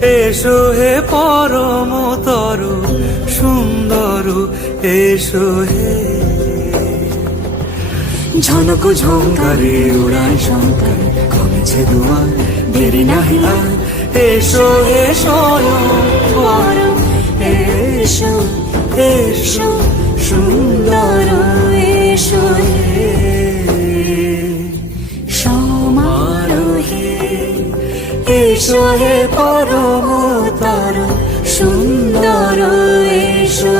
এসো হে পরম তরু সুন্দর, এসো হে। ঝনক ঝঙ্কারে উড়ায় শঙ্কার, কমেছে দুয়ার, দেরি নাহি আর। এসো হে স্বয়ং বর, এসো এসো সুন্দর, এসো হে সমারোহে। এসো হে পরম তরু সুন্দর, এসো